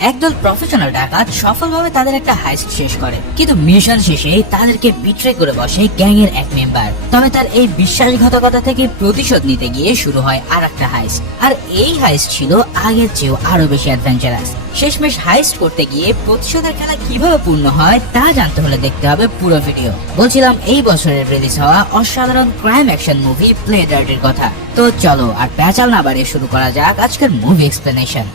একদল প্রফেশনাল ডাকাত সফলভাবে তাদের একটা হাইস্ট শেষ করে, কিন্তু মিশন শেষে তাদেরকে বিট্রে করে বসে গ্যাং এর এক মেম্বার। তবে তার এই বিশ্বাসঘাতকতা থেকে প্রতিশোধ নিতে গিয়ে শুরু হয় আর একটা হাইস্ট। আর এই হাইস্ট ছিল আগের চেয়েও আরো বেশি অ্যাডভেঞ্চারাস। শেষমেশ হাইস্ট করতে গিয়ে প্রতিশোধের খেলা কিভাবে পূর্ণ হয় তা জানতে হলে দেখতে হবে পুরো ভিডিও। বলছিলাম এই বছরের রিলিজ হওয়া অসাধারণ ক্রাইম অ্যাকশন মুভি প্লে ডার্টির কথা। তো চলো আর প্যাচাল না বাড়িয়ে শুরু করা যাক আজকের মুভি এক্সপ্লেনেশন।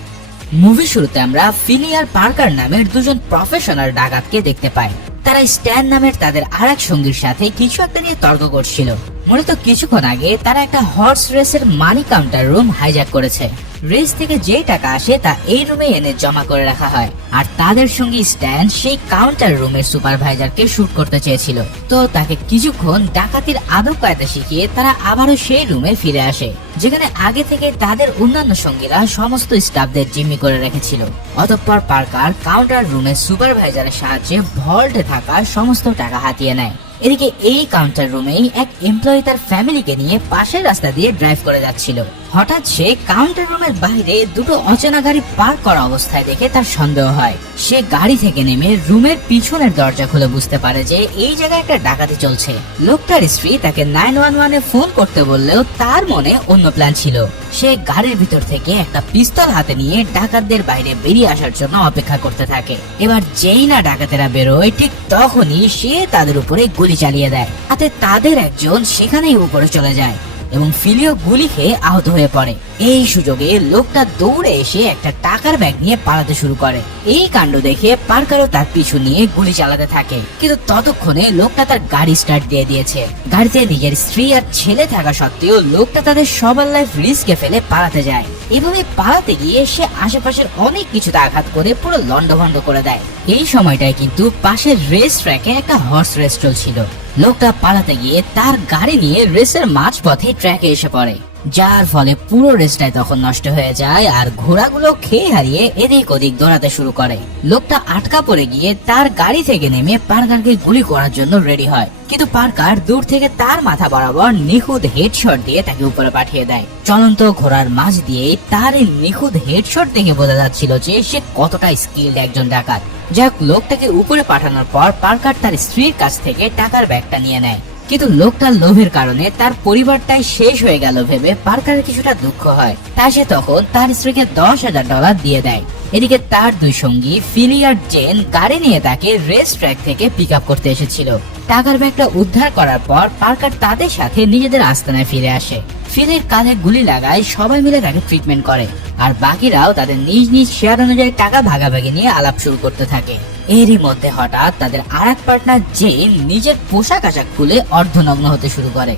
মুভি শুরুতে আমরা ফিলি আর পার্কার নামের দুজন প্রফেশনাল ডাকাতকে দেখতে পাই। তারা স্ট্যান নামের তাদের আরেক সঙ্গীর সাথে কিছু একটা নিয়ে তর্ক করছিল। মূলত কিছুক্ষণ আগে তারা একটা হর্স রেসের মানি কাউন্টার রুম হাইজ্যাক করেছে। রেস থেকে যে টাকা আসে তা এই রুমে এনে জমা করে রাখা হয়। আর তাদের সঙ্গী স্ট্যান সেই কাউন্টার রুমের সুপারভাইজারকে শুট করতে চেয়েছিল। তো তাকে কিছুক্ষণ ডাকাতির আদব কায়দা শিখিয়ে তারা আবারও সেই রুমে ফিরে আসে, যেখানে আগে থেকে তাদের অন্যান্য সঙ্গীরা সমস্ত স্টাফদের জিম্মি করে রেখেছিল। অতঃপর পার্কার কাউন্টার রুমের সুপারভাইজারের সাহায্যে ভল্টে থাকা সমস্ত টাকা হাতিয়ে নেয়। এদিকে এই কাউন্টার রুমেই এক এমপ্লয়ি তার ফ্যামিলিকে নিয়ে পাশের রাস্তা দিয়ে ড্রাইভ করে যাচ্ছিল। হঠাৎ সে কাউন্টার রুমের বাইরে দুটো অচেনা গাড়ি পার্ক করা অবস্থায় দেখে তার সন্দেহ হয়। সে গাড়ি থেকে নেমে রুমের পিছনের দরজা খুলে বুঝতে পারে যে এই জায়গায় একটা ডাকাতি চলছে। লোকটার স্ত্রী তাকে 911-এ ফোন করতে বললেও তার মনে অন্য প্ল্যান ছিল। সে গাড়ির ভিতর থেকে একটা পিস্তল হাতে নিয়ে ডাকাতদের বাইরে বেরিয়ে আসার জন্য অপেক্ষা করতে থাকে। এবার যেই না ডাকাতেরা বেরোয় ঠিক তখনই সে তাদের উপরে গুলি চালিয়ে দেয়। তাতে তাদের একজন সেখানেই উপরে চলে যায় এবং ফিলিও গুলি খেয়ে আহত হয়ে পড়ে। এই সুযোগে লোকটা দৌড়ে এসে একটা টাকার ব্যাগ নিয়ে পালাতে শুরু করে। এই কাণ্ড দেখে পার্কারও তার পিছু নিয়ে গুলি চালাতে থাকে, কিন্তু ততক্ষণে লোকটা তার গাড়ি স্টার্ট দিয়ে দিয়েছে। গাড়িতে নিজের স্ত্রী আর ছেলে থাকা সত্ত্বেও লোকটা তাদের সবার লাইফ রিস্কে ফেলে পালাতে যায়। এভাবে পালাতে গিয়ে সে আশেপাশের অনেক কিছুতে আঘাত করে পুরো লন্ডভন্ড করে দেয়। এই সময়টায় কিন্তু পাশের রেস ট্র্যাকে একটা হর্স রেস চলছিল। লোকটা পালাতে গিয়ে তার গাড়ি নিয়ে রেসের মাঝপথে ট্র্যাকে এসে পড়ে, যার ফলে পুরো রেসটাই তখন নষ্ট হয়ে যায় আর ঘোড়াগুলো খেয়ে হারিয়ে এদিক ওদিক দৌড়াতে শুরু করে। লোকটা আটকা পড়ে গিয়ে তার গাড়ি থেকে নেমে পার্কারকে গুলি করার জন্য রেডি হয়, কিন্তু পার্কার দূর থেকে তার মাথা বরাবর নিখুঁত হেডশট দিয়ে তাকে উপরে পাঠিয়ে দেয়। চলন্ত ঘোড়ার মাঝ দিয়ে তার এই নিখুঁত হেডশট দেখে বোঝা যাচ্ছিল যে সে কতটা স্কিল্ড একজন ডাকাত। যাক, লোকটাকে উপরে পাঠানোর পর পার্কার তার স্ত্রীর কাছ থেকে টাকার ব্যাগটা নিয়ে নেয়, কিন্তু লোকটার লোভের কারণে তার পরিবারটাই শেষ হয়ে গেল ভেবে পার্কারের কিছুটা দুঃখ হয়। তাই সে তখন তার স্ত্রীকে $10,000 দিয়ে দেয়। এদিকে তার দুই সঙ্গী ফিলি আর জেন গাড়ি নিয়ে তাকে রেস ট্র্যাক থেকে পিক আপ করতে এসেছিল। টাকার ব্যাগটা উদ্ধার করার পর পার্কার তাদের সাথে নিজেদের আস্তানায় ফিরে আসে। ফিলির কাঁধে গুলি লাগায় সবাই মিলে তাকে ট্রিটমেন্ট করে, আর বাকিরাও তাদের নিজ নিজ শেয়ার অনুযায়ী টাকা ভাগাভাগি নিয়ে আলাপ শুরু করতে থাকে। এরই মধ্যে হঠাৎ তাদের আরেক পার্টনার জেন নিজের পোশাক আশাক খুলে অর্ধনগ্ন হতে শুরু করে।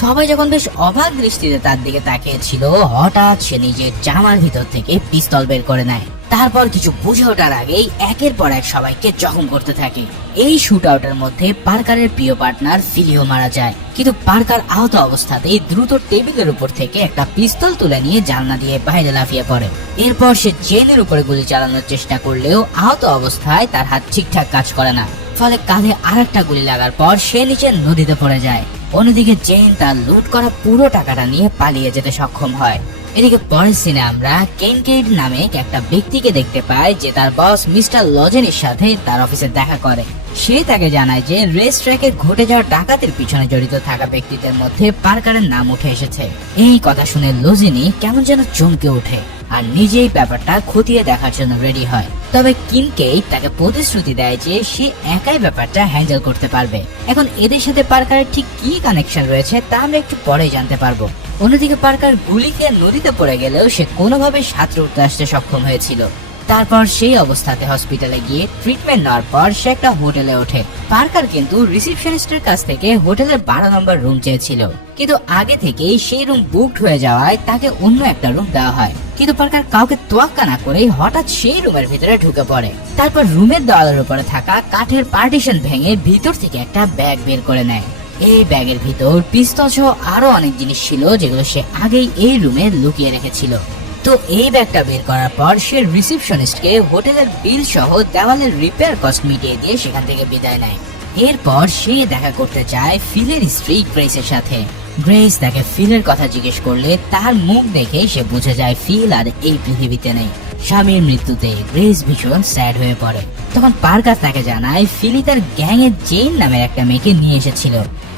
সবাই যখন বেশ অবাক দৃষ্টিতে তার দিকে তাকিয়েছিল, হঠাৎ সে নিজের জামার ভিতর থেকে পিস্তল বের করে নেয়। তারপর কিছু বুঝে ওঠার আগেই একের পর এক সবাইকে জখম করতে থাকে। এই শুট আউটের মধ্যে পার্কারের প্রিয় পার্টনার ফিলিও মারা যায়, কিন্তু পার্কার আহত অবস্থাতেই দ্রুত টেবিলের উপর থেকে একটা পিস্তল তুলে নিয়ে জানলা দিয়ে বাইরে লাফিয়ে পড়ে। এরপর সে জেনের উপরে গুলি চালানোর চেষ্টা করলেও আহত অবস্থায় তার হাত ঠিকঠাক কাজ করে না, ফলে কাঁধে আরেকটা গুলি লাগার পর সে নিচে নদীতে পড়ে যায়। অন্যদিকে জেন তার লুট করা পুরো টাকাটা নিয়ে পালিয়ে যেতে সক্ষম হয়। এদিকে পরের সিনে আমরা কেনকেইড নামে একটা ব্যক্তিকে দেখতে পাই যে তার বস মিস্টার লজেনের সাথে তার অফিসে দেখা করে। সে তাকে জানায় যে রেস ট্র্যাকে ঘটে যাওয়া ডাকাতের পিছনে জড়িত থাকা ব্যক্তিদের মধ্যে পার্কারের নাম উঠে এসেছে। এই কথা শুনে লজেনি কেমন যেন চমকে ওঠে আর নিজেই ব্যাপারটা খতিয়ে দেখার জন্য রেডি হয়। তবে কিনকেইড তাকে প্রতিশ্রুতি দেয় যে সে একাই ব্যাপারটা হ্যান্ডেল করতে পারবে। এখন এদের সাথে পার্কারের ঠিক কি কানেকশন রয়েছে তা আমরা একটু পরে জানতে পারবো। অন্যদিকে পার্কার গুলি খেয়ে নদীতে পড়ে গেলেও সে কোনোভাবে সাঁতরে উঠতে আসতে সক্ষম হয়েছিল। তারপর সেই অবস্থাতে হসপিটালে গিয়ে ট্রিটমেন্ট নেওয়ার পর সে একটা হোটেলে ওঠে। পার্কার কিন্তু রিসেপশনিস্টের কাছ থেকে হোটেলের 12 নম্বর রুম চেয়েছিল, কিন্তু আগে থেকেই সেই রুম বুকড হয়ে যাওয়ায় তাকে অন্য একটা রুম দেওয়া হয়। কিন্তু পার্কার কাউকে তোয়াক্কা না করে হঠাৎ সেই রুমের ভিতরে ঢুকে পড়ে। তারপর রুমের দেওয়ালের উপরে থাকা কাঠের পার্টিশন ভেঙে ভিতর থেকে একটা ব্যাগ বের করে নেয়। এই ব্যাগের ভিতর পিস্তল সহ আরো অনেক জিনিস ছিল যেগুলো সে আগেই এই রুমে লুকিয়ে রেখেছিল। তো এই ব্যাগটা বের করার পর সে রিসেপশনিস্টকে হোটেলের বিল সহ দেওয়ালের রিপেয়ার কস্ট মিটিয়ে দিয়ে সেখান থেকে বিদায় নেয়। এরপর সে দেখা করতে চায় ফিলের স্ত্রী গ্রেসের সাথে। গ্রেস তাকে ফিলের কথা জিজ্ঞেস করলে তার মুখ দেখে সে বুঝে যায় ফিল আর এই পৃথিবীতে নেই। স্বামীর মৃত্যুতে গ্রেস ভীষণ স্যাড হয়ে পড়ে। তখন পার্কার তাকে জানায় ফিলি তার গ্যাং এর জেন নামের একটা মেয়েকে নিয়ে এসেছিল,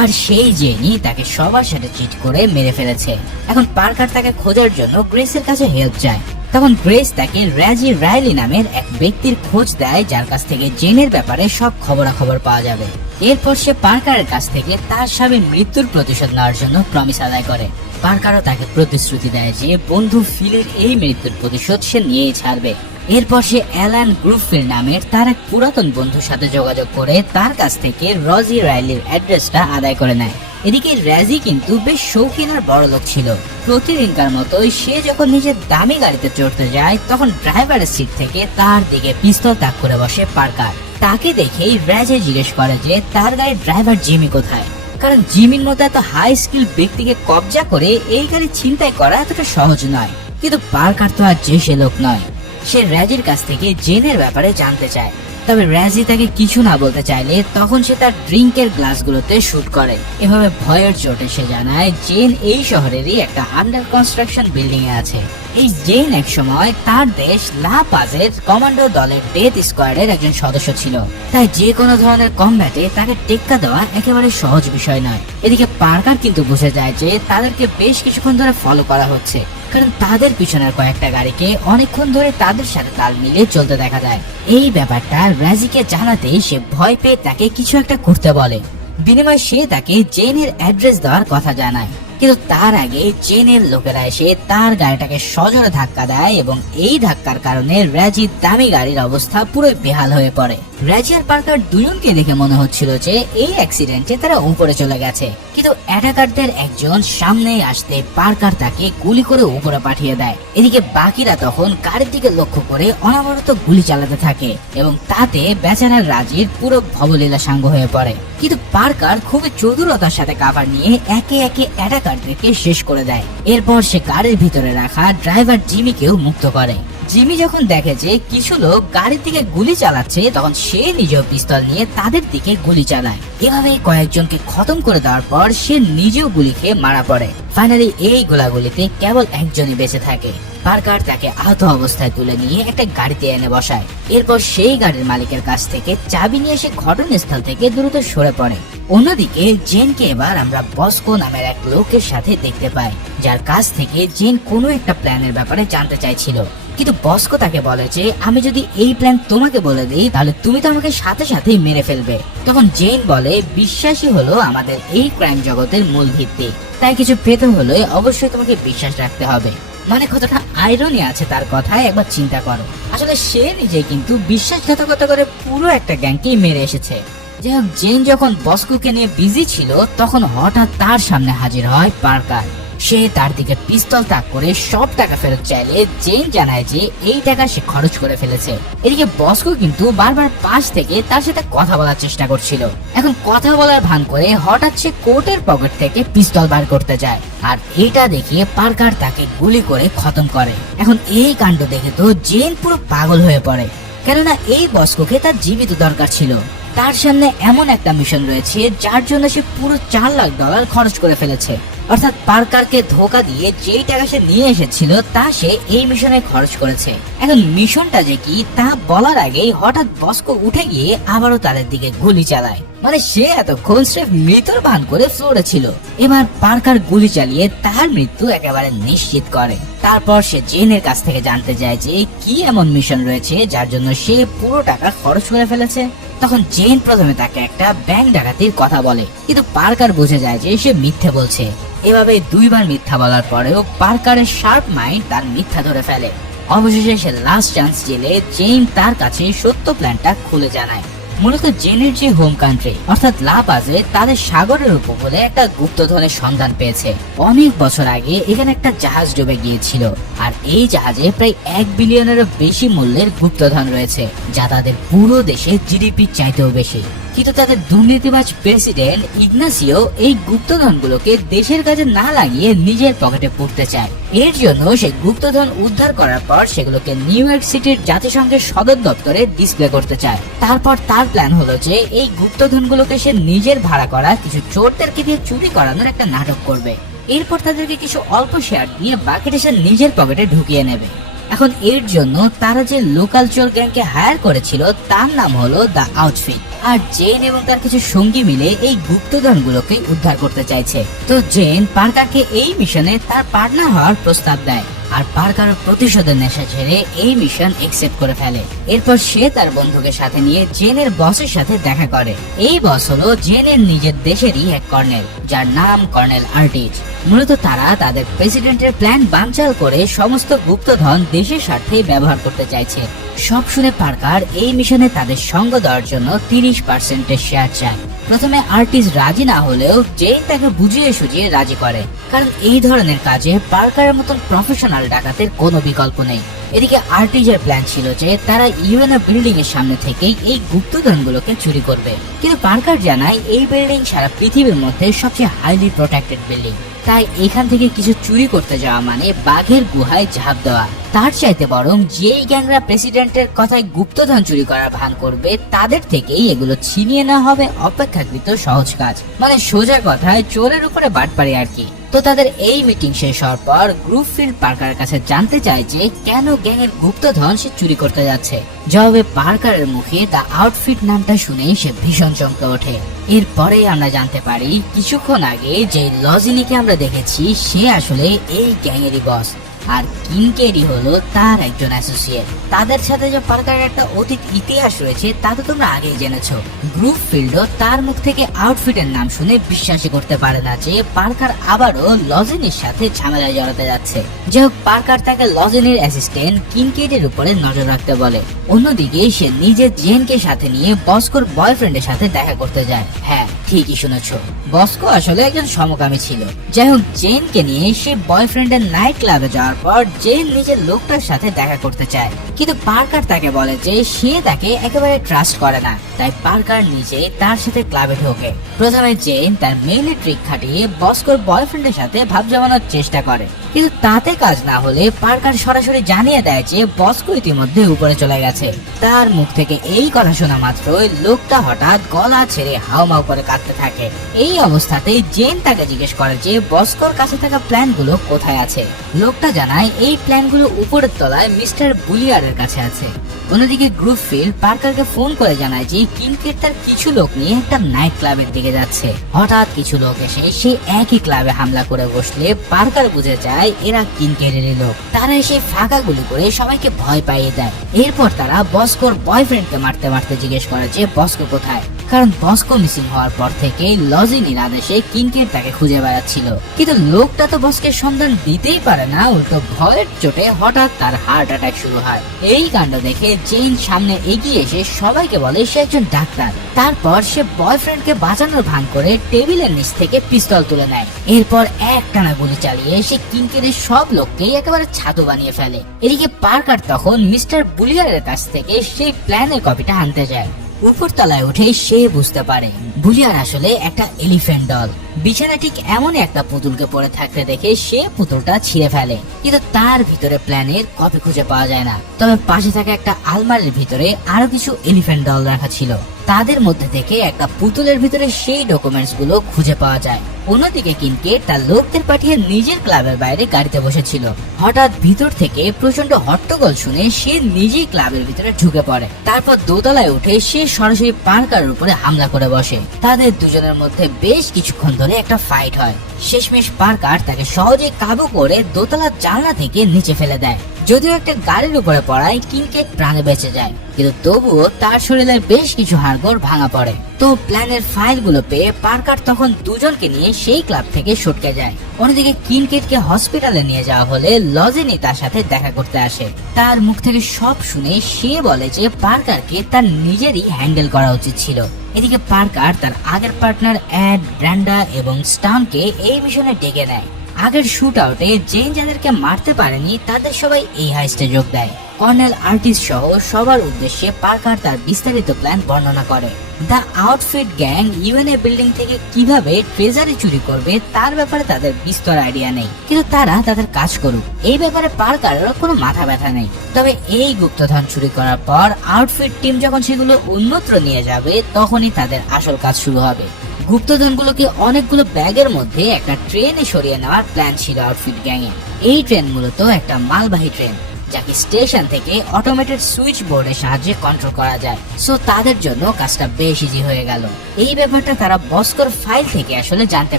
আর সেই জেনই তাকে সবার সাথে চিট করে মেরে ফেলেছে। এখন পার্কার তাকে খোঁজার জন্য গ্রেসের কাছে হেল্প চায়। তখন গ্রেস তাকে র্যাজি রাইলি নামের এক ব্যক্তির খোঁজ দেয়, যার কাছ থেকে জেনের ব্যাপারে সব খবরাখবর পাওয়া যাবে। এরপর সে পার্কারের কাছ থেকে তার স্বামীর মৃত্যুর প্রতিশোধ নেওয়ার জন্য প্রমিস আদায় করে। পার্কারও তাকে প্রতিশ্রুতি দেয় যে বন্ধু ফিলের এই মৃত্যুর প্রতিশোধ সে নিয়েই ছাড়বে। এরপর সে অ্যালান গ্রুফিল নামের তার এক পুরাতন বন্ধুর সাথে যোগাযোগ করে তার কাছ থেকে রজি রাইলির অ্যাড্রেসটা আদায় করে নেয়। এদিকে র্যাজি কিন্তু বেশ শৌখিন আর বড় লোক ছিল। প্রতিদিনকার মতোই সে যখন নিজের দামি গাড়িতে চড়তে যায়, তখন ড্রাইভারের সিট থেকে তার দিকে পিস্তল তাক করে বসে পার্কার। তাকে দেখেই র্যাজি জিজ্ঞেস করে যে তার গাড়ির ড্রাইভার জিমি কোথায়, কারণ জিমির মতো এত হাই স্কিল ব্যক্তিকে কবজা করে এই গাড়ি ছিনতাই করা এতটা সহজ নয়। কিন্তু পার্কার তো আর যে সে লোক নয়। সে র্যাজির কাছ থেকে জেনের ব্যাপারে জানতে চায়। তবে র্যাজি তাকে কিছু না বলতে চাইলে তখন সে তার ড্রিঙ্কের গ্লাসগুলোতে শুট করে। এভাবে ভয়ের চোটে সে জানায় জেন এই শহরেরই একটা আন্ডার কনস্ট্রাকশন বিল্ডিং এ আছে। এই জেন এক সময় তার দেশ লা পাজের কমান্ডো দলের ডেথ স্কোয়াডের একজন সদস্য ছিল, তাই যে কোনো ধরনের কমব্যাটে তাকে টেক্কা দেওয়া একেবারে সহজ বিষয় নয়। এদিকে পার্কার কিন্তু বুঝে যায় যে তাদেরকে বেশ কিছুক্ষণ ধরে ফলো করা হচ্ছে, কারণ তাদের পিছনের কয়েকটা গাড়িকে অনেকক্ষণ ধরে তাদের সাথে তাল মিলিয়ে চলতে দেখা যায়। এই ব্যাপারটা র্যাজিকে জানাতেই সে ভয় পেয়ে তাকে কিছু একটা করতে বলে। বিনিময়ে সে তাকে জেনের অ্যাড্রেস দেওয়ার কথা জানায়, কিন্তু তার আগে জেনের লোকেরা এসে তার গাড়িটাকে সজোরে ধাক্কা দেয় এবং এই ধাক্কার কারণে র্যাজির দামি গাড়ির অবস্থা পুরো বেহাল হয়ে পড়ে। র্যাজি আর পার্কার দুজনকে দেখে মনে হচ্ছিল যে এই অ্যাক্সিডেন্টে তারা উপরে চলে গেছে, কিন্তু অ্যাটাকারদের একজন সামনে আসতে পার্কার তাকে গুলি করে উপরে পাঠিয়ে দেয়। এদিকে বাকিরা তখন গাড়ির দিকে লক্ষ্য করে অনবরত গুলি চালাতে থাকে এবং তাতে বেচারা রাজির পুরো ভবলীলা সাঙ্গ হয়ে পড়ে। কিন্তু পার্কার খুবই চতুরতার সাথে কাভার নিয়ে একে একে অ্যাটাকারদেরকে শেষ করে দেয়। এরপর সে গাড়ির ভিতরে রাখা ড্রাইভার জিমিকেও মুক্ত করে। জিমি যখন দেখে যে কিছু লোক গাড়ির দিকে গুলি চালাচ্ছে, তখন সে নিজেও পিস্তল নিয়ে তাদের দিকে গুলি চালায়। এভাবে কয়েকজনকে খতম করে দেওয়ার পর সে নিজেও গুলি খেয়ে মারা পড়ে। ফাইনালি এই গোলাগুলিতে কেবল একজনই বেঁচে থাকে। পার্কার তাকে আহত অবস্থায় তুলে নিয়ে একটা গাড়িতে এনে বসায়। এরপর সেই গাড়ির মালিকের কাছ থেকে চাবি নিয়ে এসে ঘটনাস্থল থেকে দ্রুত সরে পড়ে। অন্যদিকে জেনকে এবার আমরা বস্কো নামের এক লোকের সাথে দেখতে পাই, যার কাছ থেকে জেন কোনো একটা প্ল্যানের ব্যাপারে জানতে চাইছিল। কিন্তু বস্কো তাকে বলে যে আমি যদি এই প্ল্যান তোমাকে বলে দিই তাহলে তুমি তো আমাকে সাথে সাথেই মেরে ফেলবে। তখন জেন বলে বিশ্বাসী হলো আমাদের এই ক্রাইম জগতের মূল ভিত্তি, তাই কিছু পেতে হলে অবশ্যই তোমাকে বিশ্বাস রাখতে হবে। মানে কতটা আইরনি আছে তার কথায় একবার চিন্তা করো। আসলে সে নিজে কিন্তু বিশ্বাসঘাতকতা করে পুরো একটা গ্যাংকেই মেরে এসেছে। যাই হোক, জেন যখন বস্কোকে নিয়ে বিজি ছিল তখন হঠাৎ তার সামনে হাজির হয় পার্কার। সে তার দিকে পিস্তল তাক করে সব টাকা ফেরত চাইলে জেন জানায় যে এই টাকা সে খরচ করে ফেলেছে। এদিকে বস্কো কিন্তু বারবার পাশ থেকে তার সাথে কথা বলার চেষ্টা করছিল। এখন কথা বলার ভান করে হঠাৎ সে কোটের পকেট থেকে পিস্তল বার করতে যায়, আর এটা দেখিয়ে পার্কার তাকে গুলি করে খতম করে। এখন এই কাণ্ড দেখে তো জেন পুরো পাগল হয়ে পড়ে, কেননা এই বস্কোকে তার জীবিত দরকার ছিল। তার সামনে এমন একটা মিশন রয়েছে যার জন্য সে পুরো $4 লাখ খরচ করে ফেলেছে। অর্থাৎ পার্কারকে ধোকা দিয়ে যেই টাকা সে নিয়ে এসেছিল তা সে এই মিশনে খরচ করেছে। এখন মিশনটা যে কি তা বলার আগেই হঠাৎ বস্কো উঠে গিয়ে আবারও তাদের দিকে গুলি চালায়। মানে সে এতক্ষণ স্রেফ মৃত্যুর ভান করে ফ্লোরে ছিল, এবার পার্কার গুলি চালিয়ে তার মৃত্যু একেবারে নিশ্চিত করে। তারপর সে জেনের কাছ থেকে জানতে চায় যে কি এমন মিশন রয়েছে যার জন্য সে পুরো টাকা খরচ করে ফেলেছে। তখন জেন প্রথমে তাকে একটা ব্যাংক ডাকাতির কথা বলে, কিন্তু পার্কার বুঝে যায় যে সে মিথ্যে বলছে। এভাবে দুইবার মিথ্যা বলার পরেও পার্কারের শার্প মাইন্ড তার মিথ্যা ধরে ফেলে। অবশেষে সে লাস্ট চান্স জেলে জেন তার কাছে সত্য প্ল্যানটা খুলে জানায়। মূলত জেনের যে হোম কান্ট্রি অর্থাৎ লা পাজে তাদের সাগরের উপকূলে একটা গুপ্তধনের সন্ধান পেয়েছে। অনেক বছর আগে এখানে একটা জাহাজ ডুবে গিয়েছিল, আর এই জাহাজে প্রায় 1 বিলিয়নেরও বেশি মূল্যের গুপ্তধন রয়েছে, যা তাদের পুরো দেশে জিডিপির চাইতেও বেশি। কিন্তু তাদের দুর্নীতিবাজ প্রেসিডেন্ট ইগনাসিও এই গুপ্তধনগুলোকে দেশের কাজে না লাগিয়ে নিজের পকেটে পুরতে চায়। এর জন্য সে গুপ্তধন উদ্ধার করার পর সেগুলোকে নিউ ইয়র্ক সিটির জাতিসংঘের সদর দপ্তরে ডিসপ্লে করতে চায়। তারপর তার প্ল্যান হলো যে এই গুপ্তধনগুলোকে সে নিজের ভাড়া করা কিছু চোরদেরকে দিয়ে চুরি করানোর একটা নাটক করবে। এরপর তাদেরকে কিছু অল্প শেয়ার দিয়ে বাকিটা সে নিজের পকেটে ঢুকিয়ে নেবে। এখন এর জন্য তারা যে লোকাল চোর গ্যাংকে হায়ার করেছিল তার নাম হলো দ্য আউটফিট। আর জেন এবং তার কিছু সঙ্গী মিলে এই গুপ্তধনগুলোকে উদ্ধার করতে চাইছে। তো জেন পার্কারকে এই মিশনে তার পার্টনার হওয়ার প্রস্তাব দেয়, আর পার্কার প্রতিশোধের নেশা ছেড়ে এই মিশন একসেপ্ট করে ফেলে। এরপর সে তার বন্ধুকে সাথে নিয়ে জেনের বসের সাথে দেখা করে। এই বস হলো জেনের নিজের দেশেরই এক কর্নেল, যার নাম কর্নেল আর্টিজ। মূলত তারা তাদের প্রেসিডেন্টের প্ল্যান বানচাল করে সমস্ত গুপ্তধন দেশের স্বার্থে ব্যবহার করতে চাইছে। সব শুনে পার্কার এই মিশনে তাদের সঙ্গ দেওয়ার জন্য 30% শেয়ার চায়। প্রথমে আর্টিস্ট রাজি না হলেও জেন তাকে বুঝিয়ে সুঝিয়ে রাজি করে, কারণ এই ধরনের কাজে পার্কারের মতন প্রফেশনাল ডাকাতের কোনো বিকল্প নেই। এদিকে আর্টিজের প্ল্যান ছিল যে তারা ইউএনও বিল্ডিং এর সামনে থেকেই এই গুপ্তধনগুলোকে চুরি করবে, কিন্তু পার্কার জানায় এই বিল্ডিং সারা পৃথিবীর মধ্যে সবচেয়ে হাইলি প্রোটেক্টেড বিল্ডিং, তাই এখান থেকে কিছু চুরি করতে যাওয়া মানে বাঘের গুহায় ঝাঁপ দেওয়া। তার চাইতে বরং যেই গ্যাংরা প্রেসিডেন্টের কথায় গুপ্তধন চুরি করার ভান করবে তাদের থেকেই এগুলো ছিনিয়ে নেওয়া হবে অপেক্ষাকৃত সহজ কাজ। মানে সোজা কথায় চোরের উপরে বাটপাড়ি আর কি। তো তাদের এই মিটিং শেষ হওয়ার পর গ্রুপফিল্ড পার্কারের কাছে জানতে চায় যে কেন গ্যাংয়ের গুপ্তধন সে চুরি করতে যাচ্ছে। জবাবে পার্কারের মুখে দ্য আউটফিট নামটা শুনে সে ভীষণ চমকে ওঠে। এরপরে আমরা জানতে পারি কিছুক্ষণ আগে যে লজিনিকে আমরা দেখেছি সে আসলে এই গ্যাংয়েরই বস, আর কিনকেডি হলো তার একজন অ্যাসোসিয়েট। তাদের সাথে যে পার্কারের একটা অতীত ইতিহাস রয়েছে তা তো তোমরা আগেই জেনেছো। গ্রুপফিল্ডও তার মুখ থেকে আউটফিটের নাম শুনে বিশ্বাসই করতে পারে না যে পার্কার আবারও লজেনির সাথে ঝামেলায় জড়াতে যাচ্ছে। যাই হোক, পার্কার তাকে লজেনির অ্যাসিস্ট্যান্ট কিনকেডের উপরে নজর রাখতে বলে। অন্যদিকে সে নিজের জেনকে সাথে নিয়ে বস্কোর বয়ফ্রেন্ডের সাথে দেখা করতে যায়। হ্যাঁ, ঠিকই শুনেছো, বস্কো আসলে একজন সমকামী ছিল। যাই হোক, জেনকে নিয়ে সে বয়ফ্রেন্ডের নাইট ক্লাবে যাওয়ার পর জেন নিজের লোকটার সাথে দেখা করতে চায়, কিন্তু পার্কার তাকে বলে যে সে তাকে একেবারে ট্রাস্ট করে না। তাই পার্কার নিজে তার সাথে ক্লাবে ঢোকে। প্রথমে জেন তার মেইলে ট্রিক খাটিয়ে বস্কোর বয়ফ্রেন্ডের সাথে ভাব জমানোর চেষ্টা করে, কিন্তু তাতে কাজ না হলে পার্কার সরাসরি জানিয়ে দেয় যে বস্কো ইতিমধ্যে উপরে চলে গেছে। তার মুখ থেকে এই কথা শোনা মাত্রই লোকটা হঠাৎ গলা ছেড়ে হাউমাউ করে কাঁদতে থাকে। এই অবস্থাতে জেন তাকে জিজ্ঞেস করে যে বস্কোর কাছে থাকা প্ল্যানগুলো কোথায় আছে। লোকটা জানায় এই প্ল্যানগুলো উপরের তলায় মিস্টার বুলিয়ারের কাছে আছে। অন্যদিকে গ্রুপফিল্ড পার্কারকে ফোন করে জানায় যে কিনকেড তার কিছু লোক নিয়ে একটা নাইট ক্লাবের দিকে যাচ্ছে। হঠাৎ কিছু লোক এসে সেই একই ক্লাবে হামলা করে বসলে পার্কার বুঝে যায় এরা কিনকেডেরই লোক। তারা এসে ফাঁকা গুলি করে সবাইকে ভয় পাইয়ে দেয়। এরপর তারা বস্কোর বয়ফ্রেন্ডকে মারতে মারতে জিজ্ঞেস করে যে বস্কো কোথায়, কারণ বস্কো মিসিং হওয়ার পর থেকে লজিনির আদেশে কিনকেড তাকে খুঁজে বেড়াচ্ছিল। কিন্তু লোকটা তো বস্কের সন্ধান দিতেই পারে না, উল্টো ভয়ের চোটে হঠাৎ তার হার্ট অ্যাটাক শুরু হয়। এই কাণ্ড দেখে জেন সামনে এগিয়ে এসে সবাইকে বলে সে একজন ডাক্তার। তারপর সে বয়ফ্রেন্ডকে বাঁচানোর ভান করে টেবিলের নিচ থেকে পিস্তল তুলে নেয়। এরপর একটানা গুলি চালিয়ে সে কিনকেডের সব লোককেই একেবারে ছাতু বানিয়ে ফেলে। এদিকে পার্কার তখন মিস্টার বুলিয়ারের কাছ থেকে সেই প্ল্যানের কপিটা আনতে যায়। উপরতলায় উঠে সে বুঝতে পারে বুলিয়ার আসলে একটা এলিফ্যান্ট ডল। বিছানা ঠিক এমন একটা পুতুলকে পড়ে থাকতে দেখে সে পুতুলটা ছিঁড়ে ফেলে, কিন্তু তার ভিতরে প্ল্যানের কপি খুঁজে পাওয়া যায় না। তবে পাশে থাকা একটা আলমারির ভিতরে আরো কিছু এলিফ্যান্ট ডল রাখা ছিল। তাদের মধ্যে থেকে একটা পুতুলের ভিতরে সেই ডকুমেন্টস গুলো খুঁজে পাওয়া যায়। অন্যদিকে কিনকেড তার লোকদের পাঠিয়ে নিজের ক্লাবের বাইরে গাড়িতে বসেছিল। হঠাৎ ভিতর থেকে প্রচন্ড হট্টগোল শুনে সে নিজেই ক্লাবের ভিতরে ঢুকে পড়ে। তারপর দোতলায় উঠে সে সরাসরি পার্কারের উপরে হামলা করে বসে। তাদের দুজনের মধ্যে বেশ কিছুক্ষণ ধরে একটা ফাইট হয়। শেষমেশ পার্কার তাকে সহজে কাবু করে দোতলার জানলা থেকে নিচে ফেলে দেয়। যদিও একটা গাড়ির উপরে পড়ায় কিনকেড প্রাণে বেঁচে যায়, কিন্তু তবুও তার শরীরে বেশ কিছু হাড়গোড় ভাঙা পড়ে। তো প্ল্যানের ফাইলগুলো পেয়ে পার্কার তখন দুজনকে নিয়ে সেই ক্লাব থেকে সটকে যায়। অন্যদিকে কিনকেডকে হসপিটালে নিয়ে যাওয়া হলে লজেনি তার সাথে দেখা করতে আসে। তার মুখ থেকে সব শুনে সে বলে যে পার্কারকে তার নিজেরই হ্যান্ডেল করা উচিত ছিল। এদিকে পার্কার তার আগের পার্টনার অ্যাড, ব্র্যান্ডা এবং স্টানকে এই মিশনে ডেকে নেয়। আগের শুট আউটে জেন যাদেরকে মারতে পারেনি তাদের সবাই এই হাইস্টে যোগ দেয়। কর্নেল আর্টিস্ট সহ সবার উদ্দেশ্যে পার্কার তার বিস্তারিত প্ল্যান বর্ণনা করে। দ্য আউটফিট গ্যাং ইউএনএ বিল্ডিং থেকে কিভাবে ট্রেজারি চুরি করবে তার ব্যাপারে তাদের বিস্তর আইডিয়া নেই, কিন্তু তারা তাদের কাজ করুক এই ব্যাপারে পার্কারের কোনো মাথা ব্যথা নেই। তবে এই গুপ্তধন চুরি করার পর আউটফিট টিম যখন সেগুলো অন্যত্র নিয়ে যাবে তখনই তাদের আসল কাজ শুরু হবে। গুপ্তধনগুলোকে অনেকগুলো ব্যাগের মধ্যে একটা ট্রেনে সরিয়ে নেওয়ার প্ল্যান ছিল আউটফিট গ্যাং এর। এই ট্রেন মূলত একটা মালবাহী ট্রেন, যাকে স্টেশন থেকে অটোমেটেড সুইচ বোর্ডের সাহায্যে কন্ট্রোল করা যায়। সো তাদের জন্য কাজটা বেশ ইজি হয়ে গেল। এই ব্যাপারটা তারা বস্কোর ফাইল থেকে আসলে জানতে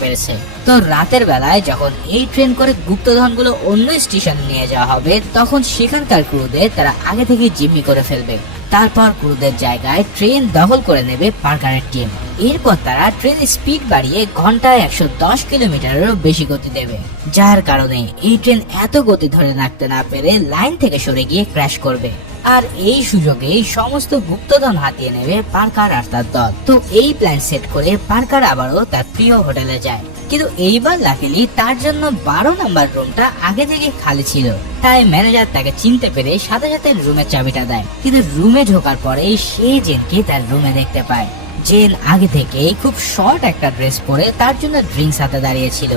পেরেছে। তো রাতের বেলায় যখন এই ট্রেন করে গুপ্তধনগুলো অন্য স্টেশনে নিয়ে যাওয়া হবে, তখন সেখানকার ক্রুদের তারা আগে থেকে জিম্মি করে ফেলবে। তারপর ক্রুদের জায়গায় ট্রেন দখল করে নেবে পার্কারের টিম। এরপর তারা ট্রেনের স্পিড বাড়িয়ে ঘন্টায় 110 কিলোমিটারেরও বেশি গতি দেবে, যার কারণে এই ট্রেন এত গতি ধরে রাখতে না পেরে লাইন থেকে সরে গিয়ে ক্র্যাশ করবে। আর এই সুযোগে সমস্ত গুপ্তধন হাতিয়ে নেবে পার্কার আর তার দল। তো এই প্ল্যান সেট করে পার্কার আবারও তার প্রিয় হোটেলে যায়। কিন্তু এইবার লাকিলি তার জন্য 12 নাম্বার রুমটা আগে থেকে খালি ছিল, তাই ম্যানেজার তাকে চিনতে পেরে সাথে সাথে রুমের চাবিটা দেয়। কিন্তু রুমে ঢোকার পরে সে জেনকে তার রুমে দেখতে পায়। জেন আগে থেকেই খুব শর্ট একটা ড্রেস পরে তার জন্য ড্রিঙ্কস হাতে দাঁড়িয়েছিল।